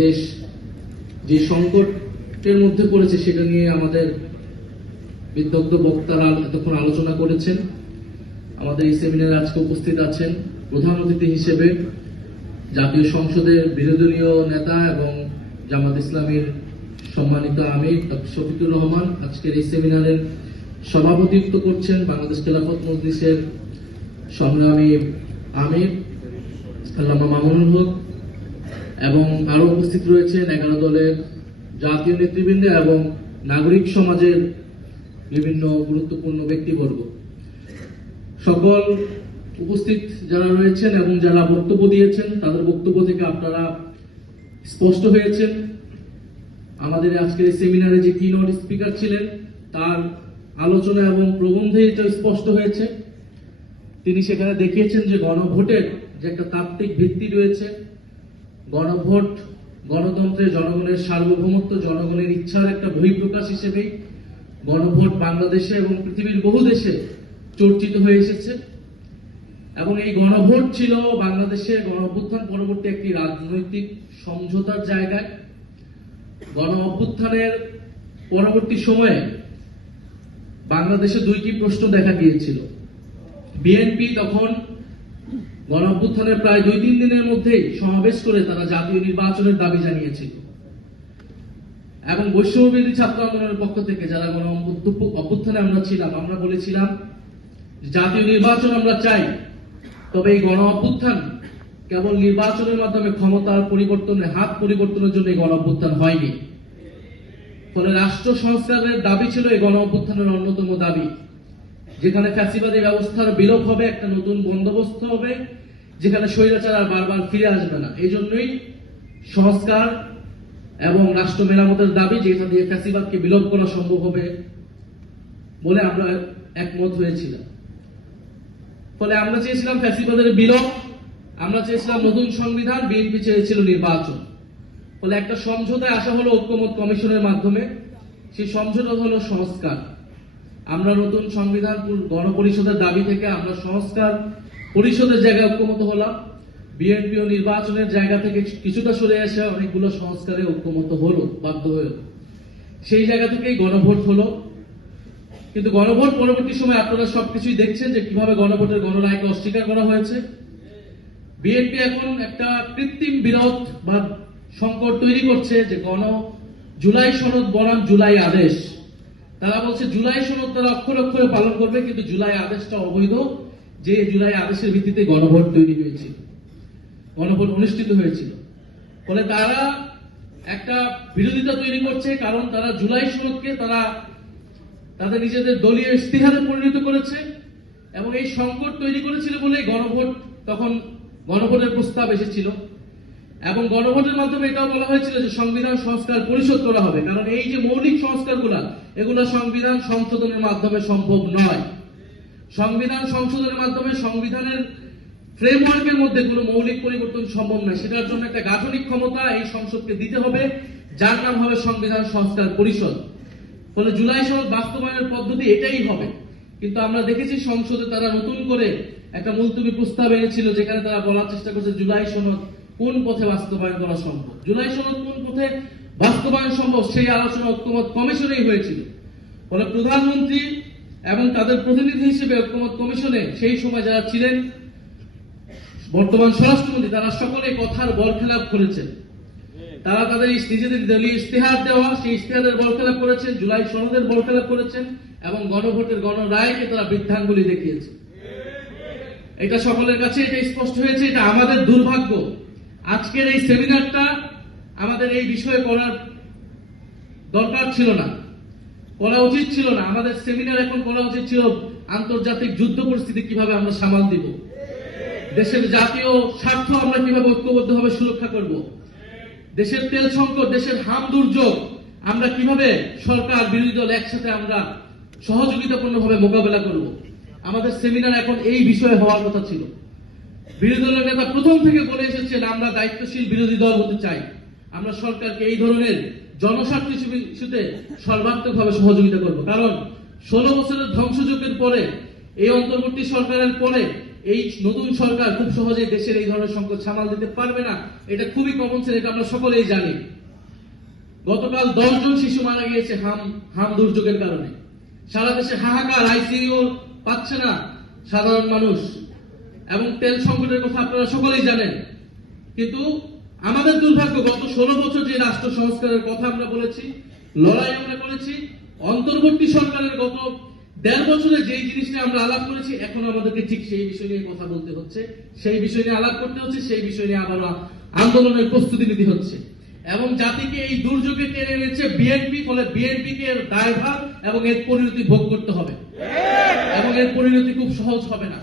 দেশ যে সংকটের মধ্যে পড়েছে সেটা নিয়ে আমাদের বিদগ্ধ বক্তারা এতক্ষণ আলোচনা করেছেন। আমাদের এই সেমিনারে আজকে উপস্থিত আছেন প্রধান অতিথি হিসেবে জাতীয় সংসদের বিরোধী দলীয় নেতা এবং জামাত ইসলামীর সম্মানিত আমির ডক্টর শফিকুর রহমান। আজকের এই সেমিনারের সভাপতিত্ব করছেন বাংলাদেশ খেলাফত মজলিসের সংগ্রামী আমির আল্লামা মামুনুল হক এবং আরো উপস্থিত রয়েছেন 11 দলের জাতীয় নেতৃবৃন্দ এবং নাগরিক সমাজের বিভিন্ন গুরুত্বপূর্ণ ব্যক্তিবর্গ। সকল উপস্থিত যারা রয়েছেন এবং যারা বক্তব্য দিয়েছেন তাদের বক্তব্য থেকে আপনারা স্পষ্ট হয়েছেন। আমাদের আজকের এই সেমিনারে যে কিনোট স্পিকার ছিলেন তার আলোচনা এবং প্রবন্ধে এটা স্পষ্ট হয়েছে। তিনি সেখানে দেখিয়েছেন যে গণভোটের যে একটা তাত্ত্বিক ভিত্তি রয়েছে, গণভোট গণতন্ত্রে জনগণের সার্বভৌমত্ব, জনগণের ইচ্ছার একটা বহিঃপ্রকাশ হিসেবেই গণভোট বাংলাদেশে এবং পৃথিবীর বহু দেশে চর্চিত হয়ে এসেছে। এবং এই গণভোট ছিল বাংলাদেশের গণ-অভ্যুত্থান পরবর্তী একটি রাজনৈতিক সমঝোতার জায়গায়। গণ-অভ্যুত্থানের পরবর্তী সময়ে বাংলাদেশে দুইটি প্রশ্ন দেখা গিয়েছিল। বিএনপি তখন গণ-অভ্যুত্থানের প্রায় 2-3 দিনের মধ্যেই সমাবেশ করে তারা জাতীয় নির্বাচনের দাবি জানিয়েছিল এবং বৈষম্যবিরোধী ছাত্র আন্দোলনের পক্ষ থেকে যারা গণ-অভ্যুত্থানে আমরা ছিলাম, আমরা বলেছিলাম জাতীয় নির্বাচন আমরা চাই, তবে এই গণ-অভ্যুত্থান কেবল নির্বাচনের মাধ্যমে ক্ষমতার পরিবর্তনের হাত পরিবর্তনের জন্য এই গণ-অভ্যুত্থান হয়নি। ফলে রাষ্ট্র সংস্কারের দাবি ছিল এই গণ-অভ্যুত্থানের অন্যতম দাবি, যেখানে ফ্যাসিবাদী ব্যবস্থার বিলোপ হবে, একটা নতুন বন্দোবস্ত হবে, যেখানে স্বৈরাচার আর বারবার ফিরে আসবে না। এই জন্যই সংস্কার এবং রাষ্ট্র মেরামতের দাবি, যেটা দিয়ে ফ্যাসিবাদকে বিলোপ করা সম্ভব হবে বলে আমরা একমত হয়েছিলাম। ফলে আমরা চেয়েছিলাম ফ্যাসিবাদের বিলোপ, আমরা চেয়েছিলাম নতুন সংবিধান, বিএনপি চেয়েছিল নির্বাচন। ফলে একটা সমঝোতায় আসা হলো ঐক্যমত কমিশনের মাধ্যমে। সেই সমঝোতা হলো সংস্কার। আমরা নতুন সংবিধান গণপরিষদের দাবি থেকে আমরা সংস্কার পরিষদের জায়গায় ঐক্যমত হলাম। বিএনপি ও নির্বাচনের জায়গা থেকে কিছুটা সরে এসে অনেকগুলো সংস্কারে ঐক্যমত হলো, বাধ্য হলো। সেই জায়গা থেকেই গণভোট হলো। কিন্তু গণভোট পরবর্তী সময় আপনারা সবকিছুই দেখছেন যে কিভাবে গণভোটের গণরায়কে অস্বীকার করা হয়েছে। বিএনপি এখন একটা কৃত্রিম বিরোধ বা সংকট তৈরি করছে যে জুলাই সনদ বনাম জুলাই আদেশ। তারা বলছে জুলাই সনদ তারা অক্ষরে অক্ষরে পালন করবে, কিন্তু জুলাই আদেশটা অবৈধ, যে জুলাই আদেশের ভিত্তিতে গণভোট তৈরি হয়েছিল, গণভোট অনুষ্ঠিত হয়েছিল। ফলে তারা একটা বিরোধিতা তৈরি করছে, কারণ তারা জুলাই সনদকে তারা তাদের নিজেদের দলীয় ইস্তিহারে পরিণত করেছে এবং এই সংকট তৈরি করেছিল বলে গণভোট, তখন গণভোটের প্রস্তাব এসেছিল এবং গণভোটের মাধ্যমে এটাও বলা হয়েছিল যে সংবিধান সংস্কার পরিষদ করা হবে, কারণ এই যে মৌলিক সংস্কারগুলো এগুলো সংবিধান সংশোধনের মাধ্যমে সম্ভব নয়। সংবিধান সংশোধনের মাধ্যমে সংবিধানের ফ্রেমওয়ার্কের মধ্যে কোনো মৌলিক পরিবর্তন সম্ভব নয়। সেটার জন্য একটা গাঠনিক ক্ষমতা এই সংসদকে দিতে হবে, যার নাম হবে সংবিধান সংস্কার পরিষদ। ফলে জুলাই সনদ বাস্তবায়নের পদ্ধতি এটাই হবে। কিন্তু আমরা দেখেছি সংসদে তারা নতুন করে একটা মুলতবি প্রস্তাব এনেছিল, যেখানে তারা বলার চেষ্টা করছে জুলাই সনদ কোন পথে বাস্তবায়ন করা সম্ভব, জুলাই সনদ কোন পথে বাস্তবায়ন সম্ভব, সেই আলোচনা ঐক্যমত কমিশনেই হয়েছিল। ফলে প্রধানমন্ত্রী এবং তাদের প্রতিনিধি হিসেবে ঐক্যমত কমিশনে সেই সময় যারা ছিলেন, বর্তমান স্বরাষ্ট্রমন্ত্রী, তারা সকলে কথার বরখেলাপ করেছেন। তারা তাদের নিজেদের দলীয় ইস্তেহার দেওয়া সেই ইস্তেহারের বরখেলাপ করেছেন, জুলাই সনদের বরখেলাপ করেছেন এবং গণভোটের গণরায়কে তারা বৃদ্ধাঙ্গুলি দেখিয়েছে। এটা সকলের কাছে এটা স্পষ্ট হয়েছে। এটা আমাদের দুর্ভাগ্য। আজকের এই সেমিনারটা আমাদের এই বিষয়ে করার দরকার ছিল না, করা উচিত ছিল না। আমাদের সেমিনার এখন করা উচিত ছিল আন্তর্জাতিক যুদ্ধ পরিস্থিতি কিভাবে আমরা সামাল দিব, দেশের জাতীয় স্বার্থ আমরা কিভাবে ঐক্যবদ্ধভাবে সুরক্ষা করব, দেশের তেল সংকট, দেশের হাম দুর্যোগ আমরা কিভাবে সরকার বিরোধী দল একসাথে আমরা সহযোগিতাপূর্ণভাবে মোকাবেলা করব। আমাদের সেমিনার এখন এই বিষয়ে হওয়ার কথা ছিল। বিরোধী দলের নেতা প্রথম থেকে বলে এসেছেন আমরা দায়িত্বশীল বিরোধী দল হতে চাই, আমরা সরকারকে এই ধরনের জনস্বার্থ ইস্যুতে সর্বাত্মকভাবে সহযোগিতা করব। কারণ 16 বছরের ধ্বংসযজ্ঞের পরে, এই অন্তর্বর্তী সরকারের পরে এই নতুন সরকার খুব সহজে দেশের এই ধরনের সংকট সামাল দিতে পারবে না, এটা খুবই কমন সেন্স, এটা আমরা সকলেই জানি। গতকাল 10 জন শিশু মারা গিয়েছে হাম দুর্যোগের কারণে। সারা দেশে হাহাকার, আইসিইউ পাচ্ছে না সাধারণ মানুষ, এবং তেল সংকটের কথা আপনারা সকলেই জানেন। কিন্তু আমাদের দুর্ভাগ্য, গত 16 বছর যে রাষ্ট্র সংস্কারের কথা আমরা বলেছি, লড়াই আমরা করেছি, অন্তর্বর্তী সরকারের গত 1.5 বছরে যেই জিনিসটা আমরা আলাপ করেছি, এখন আমাদেরকে ঠিক সেই বিষয় নিয়ে কথা বলতে হচ্ছে, সেই বিষয় নিয়ে আলাপ করতে হচ্ছে, সেই বিষয় নিয়ে আবারও আন্দোলনের প্রস্তুতি নিতে হচ্ছে। এবং জাতিকে এই দুর্যোগে টেনে এনেছে বিএনপি, ফলে বিএনপিকে এর দায়ভার এবং এর পরিণতি ভোগ করতে হবে, এবং এর পরিণতি খুব সহজ হবে না।